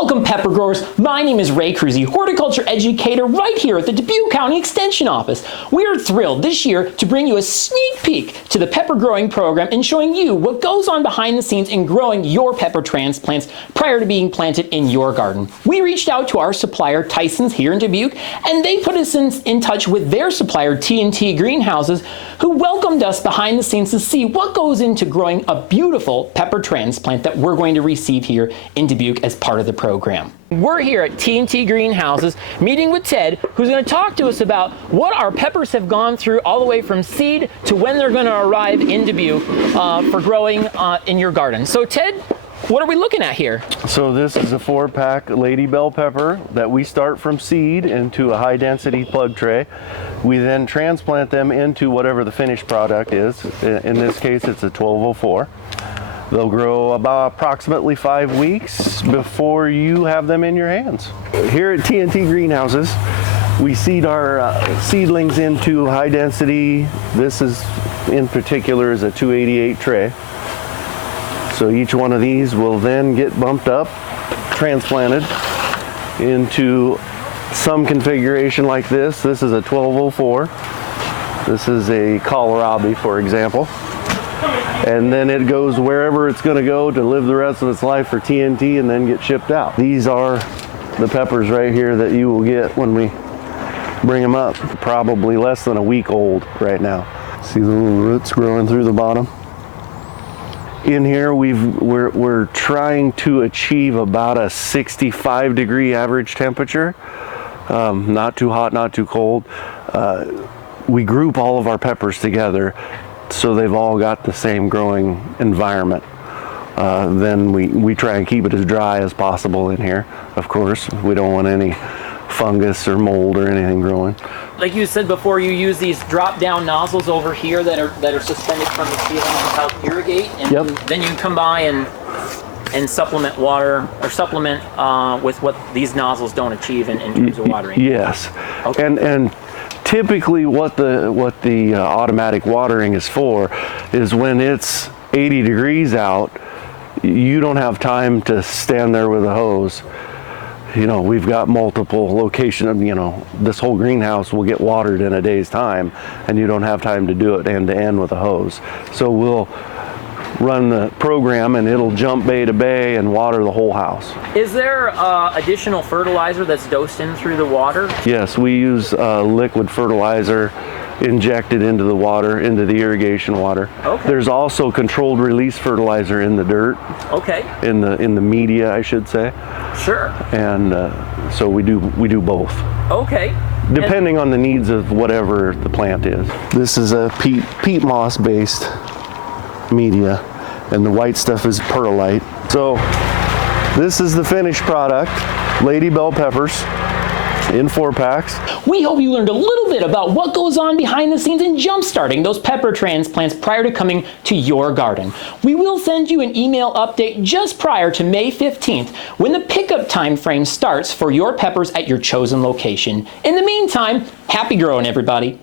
Welcome, pepper growers. My name is Ray Kruse, horticulture educator right here at the Dubuque County Extension Office. We are thrilled this year to bring you a sneak peek to the pepper growing program and showing you what goes on behind the scenes in growing your pepper transplants prior to being planted in your garden. We reached out to our supplier Tyson's here in Dubuque, and they put us in touch with their supplier TNT Green Houses, who welcomed us behind the scenes to see what goes into growing a beautiful pepper transplant that we're going to receive here in Dubuque as part of the program. We're here at TNT Green Houses meeting with Ted, who's going to talk to us about what our peppers have gone through all the way from seed to when they're going to arrive in Dubuque for growing in your garden. So Ted, what are we looking at here? So this is a 4-pack Lady Bell pepper that we start from seed into a high density plug tray. We then transplant them into whatever the finished product is. In this case, it's a 1204. They'll grow about approximately 5 weeks before you have them in your hands. Here at TNT Greenhouses, we seed our seedlings into high density. This is, in particular, is a 288 tray. So each one of these will then get bumped up, transplanted into some configuration like this. This is a 1204. This is a kohlrabi, for example. And then it goes wherever it's going to go to live the rest of its life for TNT and then get shipped out. These are the peppers right here that you will get when we bring them up. Probably less than a week old right now. See the little roots growing through the bottom? In here, we're trying to achieve about a 65-degree average temperature. Not too hot, not too cold. We group all of our peppers together so they've all got the same growing environment. Then we try and keep it as dry as possible in here. Of course, we don't want any fungus or mold or anything growing. Like you said before, you use these drop-down nozzles over here that are suspended from the ceiling to help irrigate, and then you can come by and supplement water or supplement with what these nozzles don't achieve in terms of watering. Yes, okay. And typically what the automatic watering is for is when it's 80 degrees out, you don't have time to stand there with a hose. You know, we've got multiple locations, you know, this whole greenhouse will get watered in a day's time, and you don't have time to do it end to end with a hose. So we'll run the program and it'll jump bay to bay and water the whole house. Is there additional fertilizer that's dosed in through the water? Yes, we use liquid fertilizer injected into the water, into the irrigation water. Okay. There's also controlled release fertilizer in the dirt. Okay. In the media, I should say. Sure. And so we do both. Okay. Depending on the needs of whatever the plant is. This is a peat moss based media, and the white stuff is perlite. So this is the finished product, Lady Bell peppers in 4-packs. We hope you learned a little bit about what goes on behind the scenes in jump-starting those pepper transplants prior to coming to your garden. We will send you an email update just prior to May 15th when the pickup time frame starts for your peppers at your chosen location. In the meantime, happy growing, everybody.